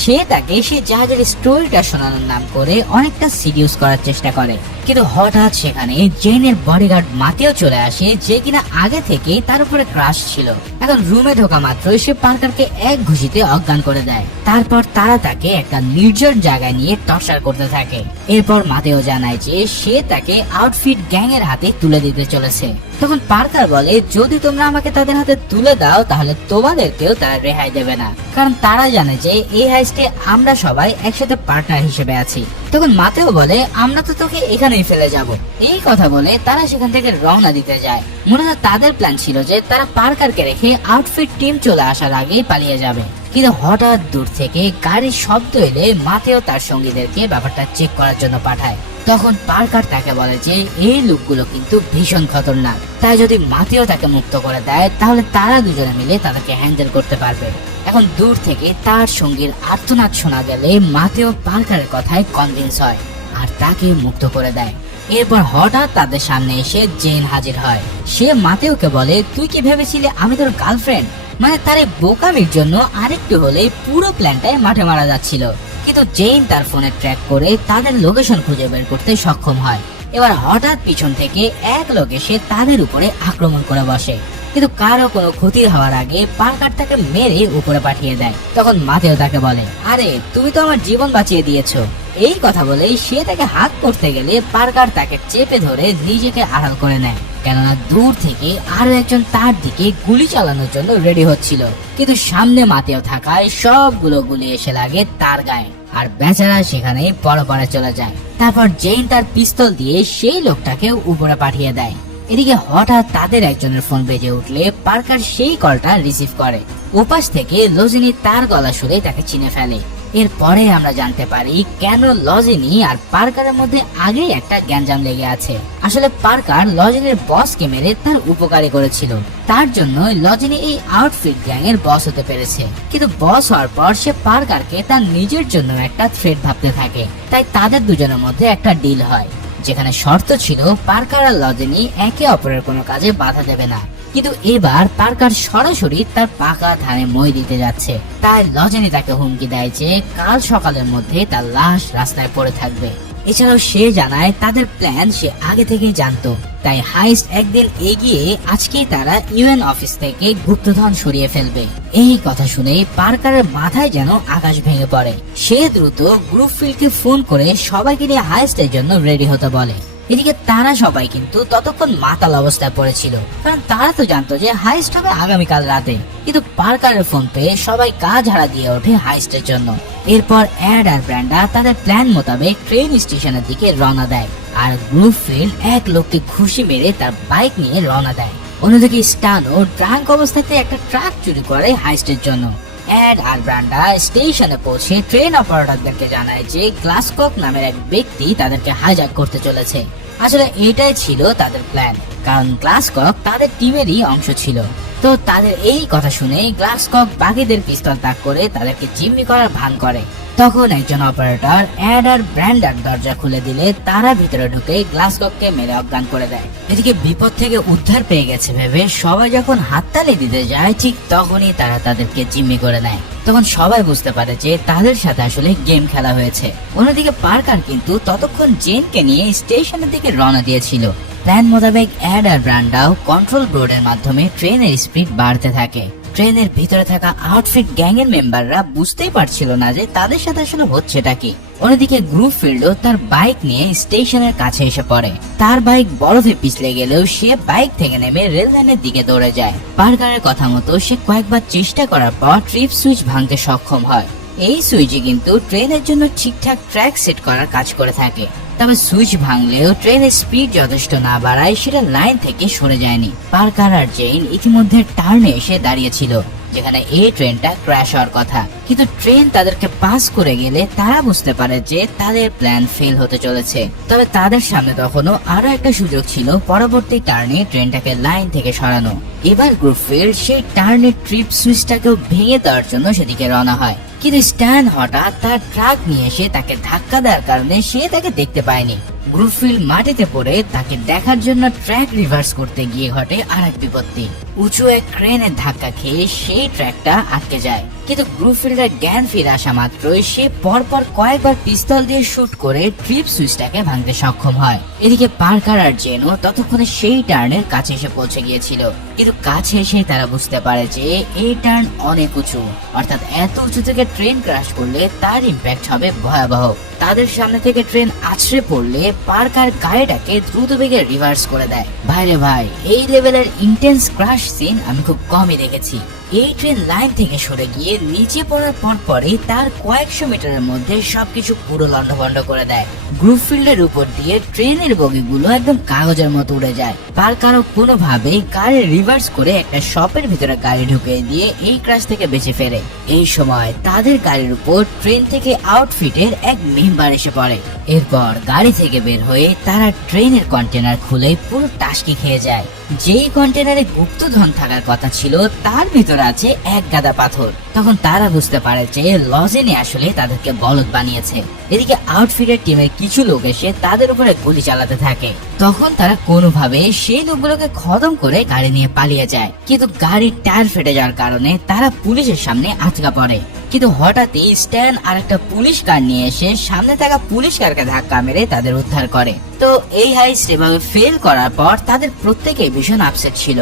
সে তাকে সে জাহাজের স্টোরিটা শোনানোর নাম করে অনেকটা সিরিয়াস করার চেষ্টা করে। কিন্তু হঠাৎ সেখানে জেনের বডিগার্ড মাতেও চলে আসে, যে কিনা আগে থেকে তার উপরে ক্রাশ ছিল। এখন রুমে ঢোকা মাত্রই সে পার্কারকে এক ঘুষিতে অজ্ঞান করে দেয়। তারপর তারা তাকে একটা নির্জন জায়গায় নিয়ে টর্চার করতে থাকে। এরপর মাতেও জানায় যে সে তাকে আউটফিট গ্যাং এর হাতে তুলে দিতে চলেছে। তখন পার্কার বলে, যদি তোমরা আমাকে তাদের হাতে তুলে দাও তাহলে তোমাদেরকেও তারা রেহাই দেবে না, কারণ তারা জানে যে এই হাইস্টে আমরা সবাই একসাথে পার্টনার হিসেবে আছি। তখন মাতেও বলে, আমরা তো তোকে এখানেই ফেলে যাব। এই কথা বলে তারা সেখান থেকে রওনা দিতে যায়। মূলত তাদের প্ল্যান ছিল যে তারা পার্কারকে রেখে আউটফিট টিম চলে আসার আগেই পালিয়ে যাবে। কিন্তু হঠাৎ দূর থেকে গাড়ির শব্দ এলে মাতেও তার সঙ্গীদেরকে ব্যাপারটা চেক করার জন্য পাঠায়। তখন পার্কার তাকে বলে যে এই লোকগুলো কিন্তু ভীষণ খতরনাক, তাই যদি মাতেও তাকে মুক্ত করে দেয় তাহলে তারা দুজনে মিলে তাদেরকে হ্যান্ডেল করতে পারবে। এখন দূর থেকে তার সঙ্গীর আর্তনাদ শোনা গেলে মাতেও পার্কারের কথায় কনভিন্স হয় আর তাকে মুক্ত করে দেয়। এরপর হঠাৎ তাদের সামনে এসে জেন হাজির হয়। সে মাতেওকে বলে, তুই কি ভেবেছিলে আমি তোর গার্লফ্রেন্ড? মানে তার এই বোকামির জন্য আরেকটু হলে পুরো প্ল্যানটাই মাঠে মারা যাচ্ছিল। কিন্তু জেন তার ফোনে ট্র্যাক করে তাদের লোকেশন খুঁজে বের করতে সক্ষম হয়। এবার হঠাৎ পিছন থেকে এক লোক এসে তাদের উপরে আক্রমণ করে বসে, কিন্তু কারো কোনো ক্ষতি হওয়ার আগে পার্কার তাকে মেরে উপরে পাঠিয়ে দেয়। তখন মাতেও তাকে বলে, আরে তুমি তো আমার জীবন বাঁচিয়ে দিয়েছো। এই কথা বলে সে তাকে হাত করতে গেলে পার্কার তাকে চেপে ধরে নিজেকে আড়াল করে নেয়, কেননা দূর থেকে আরো একজন তার দিকে গুলি চালানোর জন্য রেডি হচ্ছিল। কিন্তু সামনে মাতেও থাকায় সবগুলো গুলি এসে লাগে তার গায়ে, আর বেচারা সেখানে পরপারে চলে যায়। তারপর জেন তার পিস্তল দিয়ে সেই লোকটাকে উপরে পাঠিয়ে দেয়। এদিকে হঠাৎ তাদের একজনের ফোন বেজে উঠলে পার্কার সেই কলটা রিসিভ করে। উপাস থেকে লজিনি তার গলা শুনে তাকে চিনে ফেলে। এরপরে আমরা জানতে পারি কেন লজিনি আর পার্কারের মধ্যে আগে একটা গ্যাঞ্জাম লেগে আছে। আসলে পার্কার লজিনির বসকে মেরে তার উপকারী করেছিল, তার জন্য লজিনি এই আউটফিট গ্যাং এর বস হতে পেরেছে। কিন্তু বস হওয়ার পর সে পার্কারকে তার নিজের জন্য একটা থ্রেট ভাবতে থাকে, তাই তাদের দুজনের মধ্যে একটা ডিল হয়, যেখানে শর্ত ছিল পার্কার আর লজিনি একে অপরের কোনো কাজে বাধা দেবে না। কিন্তু এবার পার্কার সরাসরি তার পাকা ধানে মই দিতে যাচ্ছে, তাই লজিনি তাকে হুমকি দেয় যে কাল সকালের মধ্যে তার লাশ রাস্তায় পড়ে থাকবে। এছাড়াও সে জানায় তাদের প্ল্যান সে আগে থেকেই জানতো, তাই হাইস্ট একদিন এগিয়ে আজকেই তারা ইউএন অফিস থেকে গুপ্তধন সরিয়ে ফেলবে। এই কথা শুনে পার্কারের মাথায় যেন আকাশ ভেঙে পড়ে। সে দ্রুত গ্রুপ ফিল্ডকে ফোন করে সবাইকে নিয়ে হাইস্টের জন্য রেডি হতে বলে। এদিকে তারা সবাই কিন্তু ততক্ষণ মাতাল অবস্থায় পড়েছিল, কারণ তারা তো জানতো যে হাইস্ট হবে আগামীকাল রাতে। কিন্তু পার্কারের ফোন পেয়ে সবাই কাজ হারা দিয়ে ওঠে হাইস্টের জন্য। এরপর অ্যাড আর ব্র্যান্ডা তাদের প্ল্যান মোতাবেক ট্রেন স্টেশনের দিকে রওনা দেয়, আর গ্রুপ ফিল্ড এক লোককে ঘুষি মেরে তার বাইক নিয়ে রওনা দেয়। অন্যদিকে স্টানো ড্রাঙ্ক অবস্থাতে একটা ট্রাক চুরি করে হাইস্টের জন্য। অ্যাড আর ব্র্যান্ডা স্টেশনে পৌঁছে ট্রেন অপারেটরদেরকে জানায় যে গ্লাসকক নামের এক ব্যক্তি তাদেরকে হাইজ্যাক করতে চলেছে। আসলে এটাই ছিল তাদের প্ল্যান, কারণ গ্লাসকক তাদের টিমেরই অংশ ছিল। তো তাদের এই কথা শুনে গ্লাসকক বাকিদের পিস্তল তাক করে তাদেরকে জিম্মি করার ভান করে। তখন একজন অপারেটর অ্যাড আর ব্র্যান্ডার দরজা খুলে দিলে তারা ভিতরে ঢুকে গ্লাসকককে মেরে অজ্ঞান করে দেয়। এদিকে বিপদ থেকে উদ্ধার পেয়ে গেছে ভেবে সবাই যখন হাততালি দিতে যায়, ঠিক তখনই তারা তাদেরকে জিম্মি করে নেয়। তখন সবাই বুঝতে পারে যে তাদের সাথে আসলে গেম খেলা হয়েছে। অন্যদিকে পার্কার কিন্তু ততক্ষণ জেনকে নিয়ে স্টেশনের দিকে রওনা দিয়েছিল। প্ল্যান মোতাবেক অ্যাড আর ব্র্যান্ডাও কন্ট্রোল বোর্ডের মাধ্যমে ট্রেনের স্পিড বাড়তে থাকে। ট্রেনের ভিতরে থাকা আউটফিট গ্যাং এর মেম্বাররা বুঝতেই পারছিল না যে তাদের সাথে আসলে হচ্ছেটা কি। অন্যদিকে গ্রুফিল্ডও তার বাইক নিয়ে স্টেশনের কাছে এসে পড়ে। তার বাইক বরফে পিছলে গেলেও সে বাইক থেকে নেমে রেল লাইনের দিকে দৌড়ে যায়। পার্কারের কথা মতো সে কয়েকবার চেষ্টা করার পর ট্রিপ সুইচ ভাঙতে সক্ষম হয়। এই সুইচই কিন্তু ট্রেনের জন্য ঠিকঠাক ট্র্যাক সেট করার কাজ করে থাকে। তবে সুইচ ভাঙলেও ট্রেনের স্পিড যথেষ্ট না বাড়ায় সেটা লাইন থেকে সরে যায়নি। পার্কার আর জেইন ইতিমধ্যে টার্নে এসে দাঁড়িয়েছিল যেখানে এই ট্রেনটা ক্র্যাশ হওয়ার কথা, কিন্তু ট্রেন তাদেরকে পাস করে গেলে তারা বুঝতে পারে যে তাদের প্ল্যান ফেল হতে চলেছে। তবে তাদের সামনে তখনও আরো একটা সুযোগ ছিল পরবর্তী টার্নে ট্রেনটাকে লাইন থেকে সরানো। এবার গ্রুফিল্ড সেই টার্নের ট্রিপ সুইচটাকেও ভেঙে দেওয়ার জন্য সেদিকে রওনা হয়, কিন্তু স্ট্যান হঠাৎ তার ট্রাক নিয়ে এসে তাকে ধাক্কা দেওয়ার কারণে সে তাকে দেখতে পায়নি। গ্রুফিল্ড মাটিতে পড়ে তাকে দেখার জন্য ট্র্যাক রিভার্স করতে গিয়ে ঘটে আর এক বিপত্তি। উঁচু এক ক্রেনের ধাক্কা খেয়ে সেই ট্র্যাকটা আটকে যায়, কিন্তু গ্রুফিল্ডের জ্ঞান ফিরে আসা মাত্রই সে পরপর কয়েকবার পিস্তল দিয়ে শুট করে ট্রিপ সুইচটাকে ভাঙতে সক্ষম হয়। এদিকে পার্কার আর জেনও ততক্ষণে সেই টার্নের কাছে এসে পৌঁছে গিয়েছিল, কিন্তু কাছে এসে তারা বুঝতে পারে যে এই টার্ন অনেক উঁচু, অর্থাৎ এত উঁচু থেকে ট্রেন ক্র্যাশ করলে তার ইম্প্যাক্ট হবে ভয়াবহ। তাদের সামনে থেকে ট্রেন আছড়ে পড়লে পার্কার গাড়িটাকে দ্রুত বেগে রিভার্স করে দেয়। ভাইরে ভাই, এই লেভেলের ইন্টেন্স ক্র্যাশ সিন আমি খুব কমই দেখেছি। এই ট্রেন লাইন থেকে সরে গিয়ে নিচে পড়ার পরই তার কয়েকশো মিটারের মধ্যে সবকিছু পুরো লন্ডভন্ড করে দেয়। গ্রুফিল্ডের উপর দিয়ে ট্রেনের বগিগুলো একদম কাগজের মতো উড়ে যায়। পার্কারও কোনোভাবে গাড়ি রিভার্স করে একটা শপের ভিতরে গাড়ি ঢুকিয়ে দিয়ে এই ক্র্যাশ থেকে বেঁচে ফেরে। এই সময় তাদের গাড়ির উপর ট্রেন থেকে আউটফিটের এক মেম্বার এসে পড়ে। এরপর গাড়ি থেকে বের হয়ে তারা ট্রেনের কন্টেনার খুলে পুরো টাস্কি খেয়ে যায়। যেই কন্টেনারে গুপ্তধন থাকার কথা ছিল তার ভিতরে আছে এক গাদা পাথর। তখন তারা বুঝতে পারে যে লজেনি আসলে তাদেরকে বলদ বানিয়েছে। এদিকে আউটফিটের টিমের কিছু লোক এসে তাদের উপরে গুলি চালাতে থাকে। তখন তারা কোনোভাবে সেই লোকগুলোকে খতম করে গাড়ি নিয়ে পালিয়ে যায়, কিন্তু গাড়ির টায়ার ফেটে যাওয়ার কারণে তারা পুলিশের সামনে আটকা পড়ে। কিন্তু হঠাৎই স্ট্যান আর একটা পুলিশ কার নিয়ে এসে সামনে থাকা পুলিশ কারকে ধাক্কা মেরে তাদের উদ্ধার করে। তো এই হাইস্ট এভাবে ফেল করার পর তাদের প্রত্যেকেই ভীষণ আপসেট ছিল।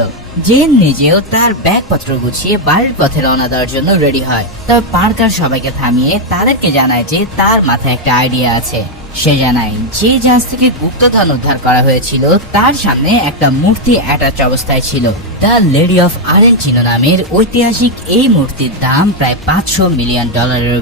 জেন নিজেও তার ব্যাগপত্র গুছিয়ে বাড়ির পথে রওনা দেওয়ার জন্য রেডি হয়। তবে পার্কার সবাইকে থামিয়ে তাদেরকে জানায় যে তার মাথায় একটা আইডিয়া আছে। সে জানায় যে জাহাজ থেকে গুপ্তধন উদ্ধার করা হয়েছিল তার সামনে একটা মূর্তি অ্যাটাচ অবস্থায় ছিল। দ্য লেডি অফ আরেনচিনো নামের ঐতিহাসিক এই মূর্তির দাম প্রায় $500 মিলিয়ন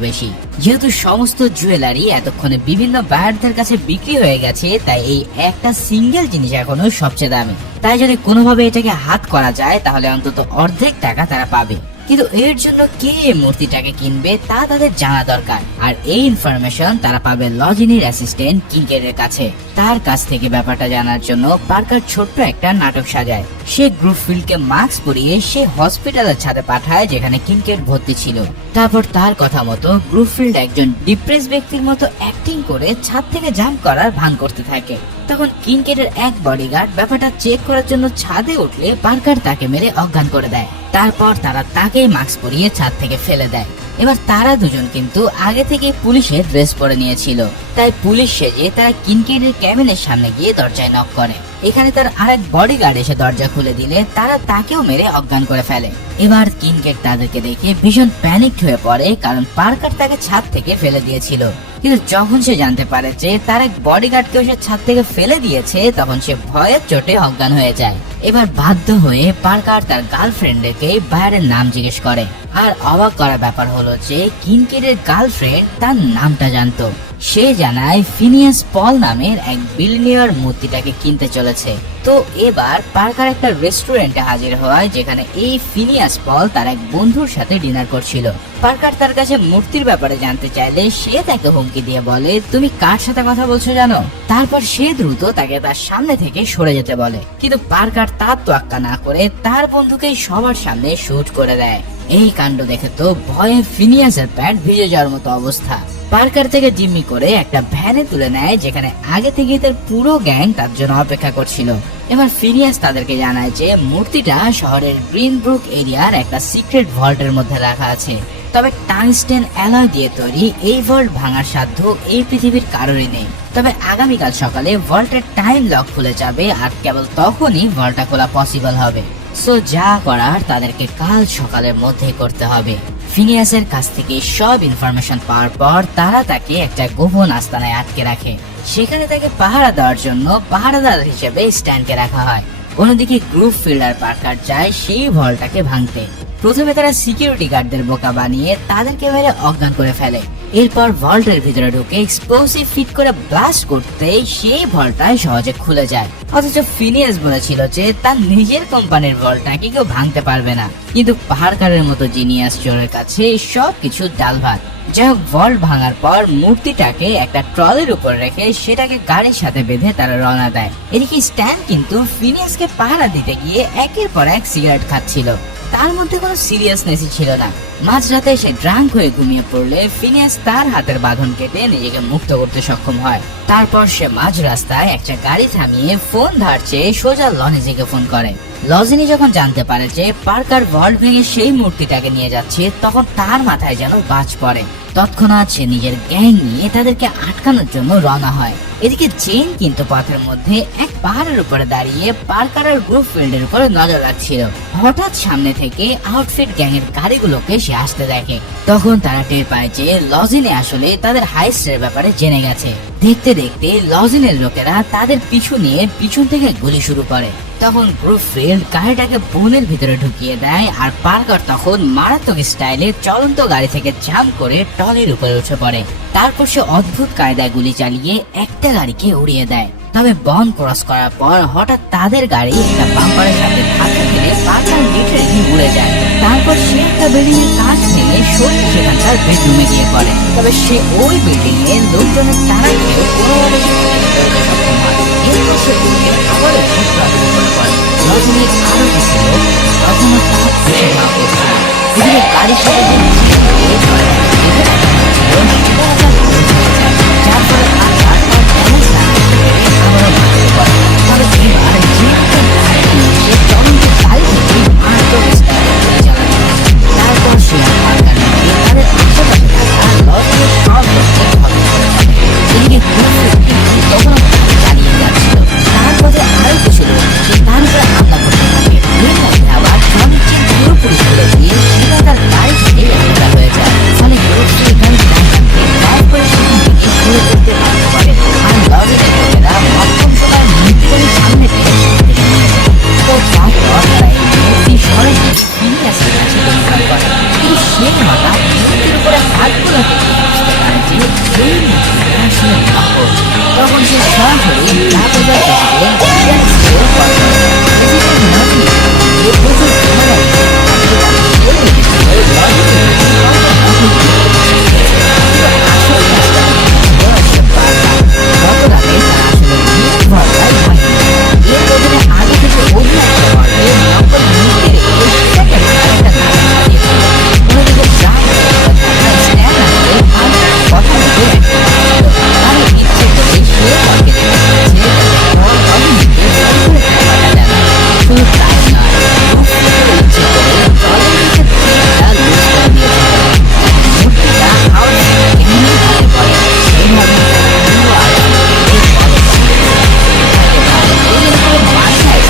বেশি। যেহেতু সমস্ত জুয়েলারি এতক্ষণে বিভিন্ন বায়ারদের কাছে বিক্রি হয়ে গেছে, তাই এই একটা সিঙ্গেল জিনিস এখনো সবচেয়ে দামি। তাই যদি কোনোভাবে এটাকে হাত করা যায় তাহলে অন্তত অর্ধেক টাকা তারা পাবে। কিন্তু এর জন্য কে এই মূর্তিটাকে কিনবে তা তাদের জানা দরকার, আর এই ইনফরমেশন তারা পাবে লজিনির অ্যাসিস্ট্যান্ট কিনকেডের কাছে। তার কাছ থেকে ব্যাপারটা জানার জন্য পার্কার ছোট্ট একটা নাটক সাজায়। সে গ্রুফিল্ডকে মাস্ক পরিয়ে সে হসপিটালের ছাদে পাঠায় যেখানে কিনকেড ভর্তি ছিল। তারপর তার কথা মতো গ্রুফিল্ড একজন ডিপ্রেস ব্যক্তির মতো অ্যাক্টিং করে ছাদ থেকে জাম্প করার ভান করতে থাকে। তখন কিনকেডের এক বডিগার্ড ব্যাপারটা চেক করার জন্য ছাদে উঠলে পার্কার তাকে মেরে অজ্ঞান করে দেয়। তারপর তারা তাকে মাস্ক পরিয়ে ছাদ থেকে ফেলে দেয়। এবার তারা দুজন কিন্তু আগে থেকে পুলিশের ড্রেস পরে নিয়েছিল, তাই পুলিশ সেজে তারা কিনকেডের ক্যাবিনের সামনে গিয়ে দরজায় নক করে। এখানে তার আরেক বডিগার্ড এসে দরজা খুলে দিলে তারা তাকেও মেরে অজ্ঞান করে ফেলে। এবার কিনকেড তাদেরকে দেখে ভীষণ প্যানিকড হয়ে পড়ে, কারণ পার্কার তাকে ছাদ থেকে ফেলে দিয়েছিল। কিন্তু যখন সে জানতে পারে যে তার এক বডিগার্ডকে সে ছাদ থেকে ফেলে দিয়েছে তখন সে ভয়ের চোটে অজ্ঞান হয়ে যায়। এবার বাধ্য হয়ে পার্কার তার গার্লফ্রেন্ডকে বাইরের নাম জিজ্ঞেস করে। আর অবাক করা ব্যাপার হলো যে কিনকেডের গার্লফ্রেন্ড তার নামটা জানতো। সে জানায় ফিনিয়াস পল নামের এক বিলিয়নিয়ার মূর্তিটাকে কিনতে চলেছে। তো এবার পার্কার একটা রেস্টুরেন্টে হাজির হয় যেখানে এই ফিনিয়াস পল তার এক বন্ধুর সাথে ডিনার করছিল। পার্কার তার কাছে মূর্তির ব্যাপারে জানতে চাইলে সে তাকে হুমকি দিয়ে বলে, তুমি কার সাথে কথা বলছো জানো? তারপর সে দ্রুত তাকে তার সামনে থেকে সরে যেতে বলে, কিন্তু পার্কার তার তোয়াক্কা না করে তার বন্ধুকে সবার সামনে শুট করে দেয়। এই কাণ্ড দেখে তো ভয়ে ফিনিয়াসের প্যান্ট ভিজে যাওয়ার মতো অবস্থা। পার্কার থেকে জিম্মি করে একটা ভ্যানে তুলে নেয় যেখানে আগে থেকে তার পুরো গ্যাং তার জন্য অপেক্ষা করছিল। এবার ফিনিয়াস তাদেরকে জানায় যে মূর্তিটা শহরের গ্রিনব্রুক এরিয়ার একটা সিক্রেট ভল্টের মধ্যে রাখা আছে। তবে টাংস্টেন অ্যালয় দিয়ে তৈরি এই ভল্ট ভাঙার সাধ্য এই পৃথিবীর কারোরই নেই। তবে আগামীকাল সকালে ভল্টের টাইম লক খুলে যাবে আর কেবল তখনই ভল্টটা খোলা পসিবল হবে। সো যা করার তাদেরকে কাল সকালের মধ্যে করতে হবে। ফিনিয়াসের কাছ থেকে সব ইনফরমেশন পাওয়ার পর তারা তাকে একটা গোপন আস্তানায় আটকে রাখে। সেখানে তাকে পাহারা দেওয়ার জন্য পাহারাদার হিসেবে স্ট্যানকে রাখা হয়। অন্যদিকে গ্রুপ ফিল্ডার পার্কার যায় সেই ভলটাকে ভাঙতে। প্রথমে তারা সিকিউরিটি গার্ডদের বোকা বানিয়ে তাদেরকে মেরে অজ্ঞান করে ফেলে। এরপর ভল্টের ভিতরে ঢুকে এক্সপ্লোসিভ ফিট করে ব্লাস্ট করতে সেই ভল্টটা সহজে খুলে যায়। অথচ ফিনিয়াস বলেছিল যে তার নিজের কোম্পানির ভল্টটাকে কেউ ভাঙতে পারবে না, কিন্তু পাহাড়কারের মতো জিনিয়াস চোরের কাছে সবকিছু ডাল ভাত। যাই হোক, ভল্ট ভাঙার পর মূর্তিটাকে একটা ট্রলির উপর রেখে সেটাকে গাড়ির সাথে বেঁধে তারা রওনা দেয়। এদিকে স্ট্যান কিন্তু ফিনিয়াসকে পাহারা দিতে গিয়ে একের পর এক সিগারেট খাচ্ছিল। তার মধ্যে কোনো সিরিয়াসনেসই ছিল না। মাঝরাতে সে ড্রাঙ্ক হয়ে ঘুমিয়ে পড়লে ফিনিয়াস তার হাতের বাঁধন কেটে নিজেকে মুক্ত করতে সক্ষম হয়। তারপর সে মাঝ রাস্তায় একটা গাড়ি থামিয়ে ফোন ধার চেয়ে সোজা লনেজিকে ফোন করে। লজিনি যখন জানতে পারে যে পার্কার ভল্ট ভেঙে সেই মূর্তিটাকে নিয়ে যাচ্ছে, তখন তার মাথায় যেন বাজ পড়ে। তৎক্ষণাৎ সে নিজের গ্যাং নিয়ে তাদেরকে আটকানোর জন্য রওনা হয়। এদিকে জেন কিন্তু পথের মধ্যে এক পাহাড়ের উপরে দাঁড়িয়ে পার্কারের গ্রুপ ফিল্ডের উপরে নজর রাখছিল। হঠাৎ সামনে থেকে আউটফিট গ্যাং এর গাড়িগুলোকে সে আসতে দেখে। তখন তারা টের পায় যে লজিনে আসলে তাদের হাইস্টের ব্যাপারে জেনে গেছে। দেখতে দেখতে লজিনের লোকেরা তাদের পিছু নিয়ে পিছন থেকে গুলি শুরু করে। তখন গ্রুপ ফিল্ড গাড়িটাকে বনের ভিতরে ঢুকিয়ে দেয়, আর পার্কার তখন মারাত্মক স্টাইলে চলন্ত গাড়ি থেকে জাম্প করে টলির উপরে উঠে পড়ে। তারপর সে অদ্ভুত কায়দায় গুলি চালিয়ে একটা গাড়িকে উড়িয়ে দেয়। তবে বন ক্রস করার পর হঠাৎ তাদের গাড়ি একটা বাম্পারের সাথে ধাক্কা খেলে পার্কার লিটারেলি উড়ে যায়। তারপর সে একটা বিল্ডিং এর কাঁচ ভেঙে সত্যি সেখানকার বেডরুমে গিয়ে পড়ে। তবে সে ওই বিল্ডিং এ লোকজনের তারা খেয়েও কোনোভাবে সক্ষম হয়। এরপর সে উঠে আবার এসে ট্রাফিক করে পড়ে। রজনীর আরো কিছু লোক তখনও তার খুশি না করছিল। এদিকে গাড়ির সাথে যার ফলে তারপর ব্যালেন্স না করতে পেরে আবারও মারতে পারে। তবে এবার জিনকে সে চলন্ত গাড়ি থেকে মারাত্মক স্টাইলে গুলি চালায়। তারপর সে পার্কার নিয়ে তাদের আশেপাশে থাকা লজের সব লোককে খতম করে ফেলে। এদিকে তখনও গাড়ি চালিয়ে যাচ্ছিল। তার পথে আরো কিছু লোক সে তার উপরে হামলা করতে থাকে। এর মধ্যে আবার জনির চেন পুরোপুরি খুলে দিয়ে সেটা তার গাড়ি থেকে একটা হয়ে যায়। ফলে গ্রুপটি গাড়ি ডানকে ড্রাইভ করে সেখান থেকে সরে যেতে বাধ্য করে। আর লজের লোকেরা মধ্যম সময় মৃত্যুর সামনে পেয়ে সেখান থেকে নিয়ে যায়। তো তারপর তারা এই মূর্তি সরাসরি ফিনিয়াসের কাছে ডেলিভার করে। কিন্তু সে হঠাৎ মূর্তির উপরে হাতগুলো থেকে বুঝতে পারে যে এই মূর্তিটা আসলে নকল। তখন সে সরাসরি জাহাজের প্রেসিডেন্ট ফিনিয়াসকেও কল করে। প্রেসিডেন্ট লজনি যে প্রচুর সময় আছে তাকে তাকে বলে দিয়েছিল লজনি আসল কাজটা সে পারবে। গত রাতে তারা আসলে মেন ভরটাই ভাঙে। এর অধীনে আগে থেকে অন্য একটা ভরটে নকল মূর্তি রেখে সেটাকে আরেকটা নামে সাজিয়েছিল। অন্যদিকে স্ট্যান আসলে পাল্টার কথা মতো একটা ছিল। তার ইচ্ছে করে সে ভরকে দেখে যাচ্ছে শুধু তাই নয়, ইচ্ছে করে জলের নিচে ট্রেনটা লুজ করে দিয়েছিল। মূর্তিটা হাওড়া এমনি হাতে পড়ে। সেইভাবে পুরো আলো এই জলে মাথায়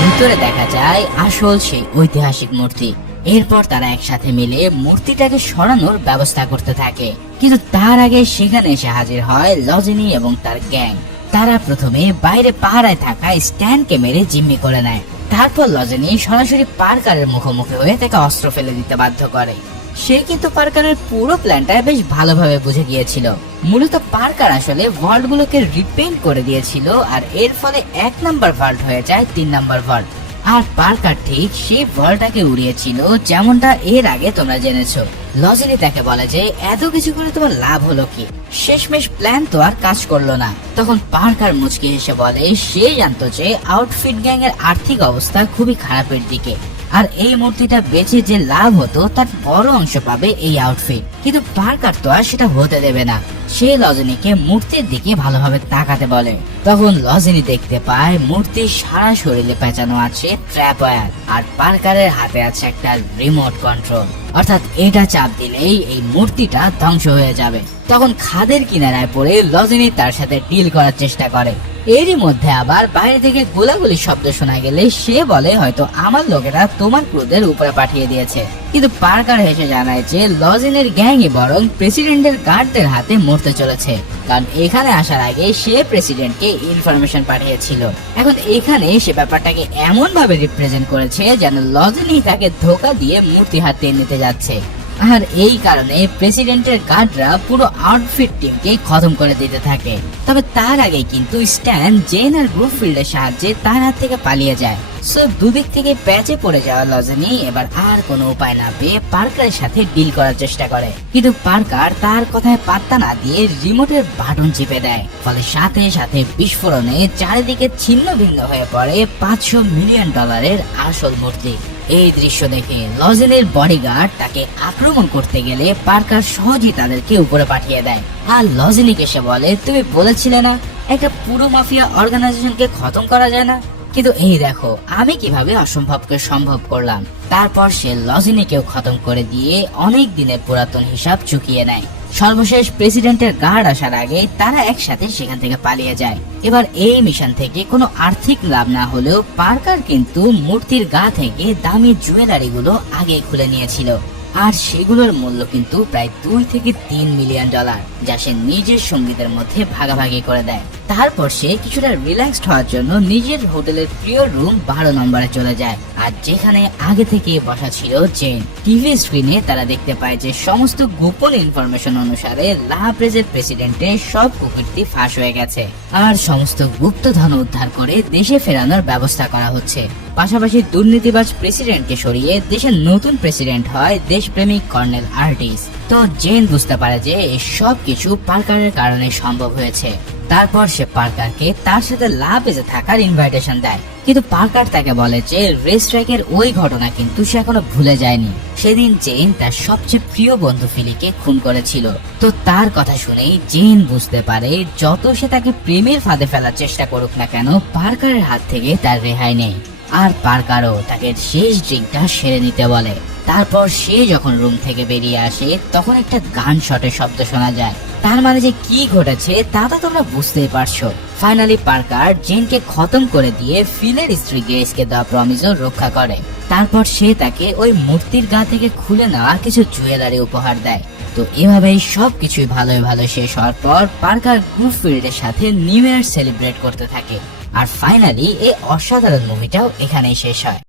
ভিতরে দেখা যায় আসল সেই ঐতিহাসিক মূর্তি। এরপর তারা একসাথে মিলে মূর্তিটাকে সরানোর ব্যবস্থা করতে থাকে। কিন্তু তার আগে সেখানে এসে হাজির হয় লজেনি এবং তার গ্যাং। তারা প্রথমে বাইরে পাহারায় থাকা স্ট্যানকে মেরে জিম্মি করে নেয়। তারপর লজেনি সরাসরি পার্কারের মুখোমুখি হয়ে তাকে অস্ত্র ফেলে দিতে বাধ্য করে। সে কিন্তু পার্কারের পুরো প্ল্যানটা বেশ ভালোভাবে বুঝে গিয়েছিল। মূলত পার্কার আসলে ভল্ট গুলোকে রিপেইন্ট করে দিয়েছিল, আর এর ফলে 1 নাম্বার ভল্ট হয়ে যায় 3 নাম্বার ভল্ট। আর পার্কার ঠিক সেই ভল্টটাকে উড়িয়েছিল, যেমনটা এর আগে তোমরা জেনেছো। লজেনি তাকে বলে যে এত কিছু করে তোমার লাভ হলো কি, শেষমেশ প্ল্যান তো আর কাজ করলো না। তখন পার্কার মুচকি হেসে বলে সে জানতো যে আউটফিট গ্যাং এর আর্থিক অবস্থা খুবই খারাপের দিকে, আর এই মূর্তিটা বেচে যে লাভ হতো তার বড় অংশ পাবে এই আউটফিট। কিন্তু পার্কার তো আর সেটা হতে দেবে না। সে লজনীকে মূর্তির দিকে ভালোভাবে তাকাতে বলে। তখন লজনী দেখতে পায় মূর্তির সারা শরীরে পেঁচানো আছে ট্র্যাপ ওয়্যার, আর পার্কারের হাতে আছে একটা রিমোট কন্ট্রোল। অর্থাৎ এটা চাপ দিলেই এই মূর্তিটা ধ্বংস হয়ে যাবে। তখন খাদের কিনারায় পড়ে লজনী তার সাথে ডিল করার চেষ্টা করে। এরই মধ্যে আবার বাইরে থেকে গোলাগুলির শব্দ শোনা গেলে সে বলে হয়তো আমার লোকেরা তোমার ক্রুদের উপরে পাঠিয়ে দিয়েছে। কিন্তু পার্কার হেসে জানায় যে লজেনের গ্যাংই বরং প্রেসিডেন্টের গার্ডদের হাতে মরতে চলেছে, কারণ এখানে আসার আগে সে প্রেসিডেন্টকে ইনফরমেশন পাঠিয়েছিল। এখন এখানে সে ব্যাপারটাকে এমন ভাবে রিপ্রেজেন্ট করেছে যেন লজেনই তাকে ধোকা দিয়ে মূর্তি হাতে নিতে যাচ্ছে। আর এই কারণে প্রেসিডেন্টের গার্ডরা পুরো আউটফিট টিমকে খতম করে দিতে থাকে। তবে তার আগে কিন্তু স্ট্যান জেন আর গ্রুপফিল্ডের সাহায্যে তার হাত থেকে পালিয়ে যায়। সো দুদিক থেকে প্যাচে পড়ে যাওয়া লজনী এবার আর কোনো উপায় না পেয়ে পার্কারের সাথে ডিল করার চেষ্টা করে। কিন্তু পার্কার তার কথায় পাত্তা না দিয়ে রিমোটের বাটন চেপে দেয়, ফলে সাথে সাথে বিস্ফোরণে চারিদিকে ছিন্ন ভিন্ন হয়ে পড়ে $500 মিলিয়ন আসল মূর্তি। এই দৃশ্য দেখে লজেনের বডিগার্ড তাকে আক্রমণ করতে গেলে পার্কার সহজেই তাদেরকে উপরে পাঠিয়ে দেয়। আর লজেনিকে সে বলে, তুমি বলেছিলে না একটা পুরো মাফিয়া অর্গানাইজেশনকে খতম করা যায় না, কিন্তু এই দেখো আমি কিভাবে অসম্ভবকে সম্ভব করলাম। তারপর সে লজেনিকেও খতম করে দিয়ে অনেক দিনের পুরাতন হিসাব চুকিয়ে নেয়। সর্বশেষ প্রেসিডেন্টের গার্ড আসার আগে তারা একসাথে সেখান থেকে পালিয়ে যায়। এবার এই মিশন থেকে কোনো আর্থিক লাভ না হলেও পার্কার কিন্তু মূর্তির গা থেকে দামি জুয়েলারি গুলো আগে খুলে নিয়েছিল, আর সেগুলোর মূল্য কিন্তু প্রায় $2 থেকে $3 মিলিয়ন, যা সে নিজের সঙ্গীদের মধ্যে ভাগাভাগি করে দেয়। তারপর সে কিছুটা রিল্যাক্সড হওয়ার জন্য নিজের হোটেলের প্রিয় রুম 12 নম্বরে চলে যায়, আর যেখানে আগে থেকে বসা ছিল জেন। টিভি স্ক্রিনে তারা দেখতে পায় যে সমস্ত গোপন ইনফরমেশন অনুসারে লাহাপ্রেজের প্রেসিডেন্টের সব কুকীর্তি ফাঁস হয়ে গেছে, আর সমস্ত গুপ্তধন উদ্ধার করে দেশে ফেরানোর ব্যবস্থা করা হচ্ছে। পাশাপাশি দুর্নীতিবাজ প্রেসিডেন্টকে সরিয়ে দেশের নতুন প্রেসিডেন্ট হয় দেশপ্রেমিক কর্নেল আর্টিস। তো জেন বুঝতে পারে যে সব কিছু পার্কারের কারণে সম্ভব হয়েছে। তারপর সে পার্কারকে তার সাথে লাভেজে থাকার ইনভাইটেশন দেয়, কিন্তু পার্কার তাকে বলে যে রেস ট্র্যাকের ওই ঘটনা কিন্তু সে এখনো ভুলে যায়নি। সেদিন জেন তার সবচেয়ে প্রিয় বন্ধু ফিলিকে খুন করেছিল। তো তার কথা শুনেই জেন বুঝতে পারে যত সে তাকে প্রেমের ফাঁদে ফেলার চেষ্টা করুক না কেন, পার্কারের হাত থেকে তার রেহাই নেই। আর পার্কারও তাকে শেষ ড্রিঙ্কটা সেরে নিতে বলে। তারপর সে যখন রুম থেকে বেরিয়ে আসে তখন একটা গান শটের শব্দ শোনা যায়। তার মানে যে কি ঘটেছে তা তো তোমরা বুঝতেই পারছো। ফাইনালি পার্কার জেনকে খতম করে দিয়ে ফিলের স্ত্রী গ্রেসকে দেওয়া প্রমিসও রক্ষা করে। তারপর সে তাকে ওই মূর্তির গা থেকে খুলে নেওয়া কিছু জুয়েলারি উপহার দেয়। তো এভাবেই সবকিছুই ভালো শেষ হওয়ার পর পার্কার গ্রুপফিল্ডের সাথে নিউ ইয়ার সেলিব্রেট করতে থাকে। আর ফাইনালি এই অসাধারণ মুভিটাও এখানেই শেষ হয়।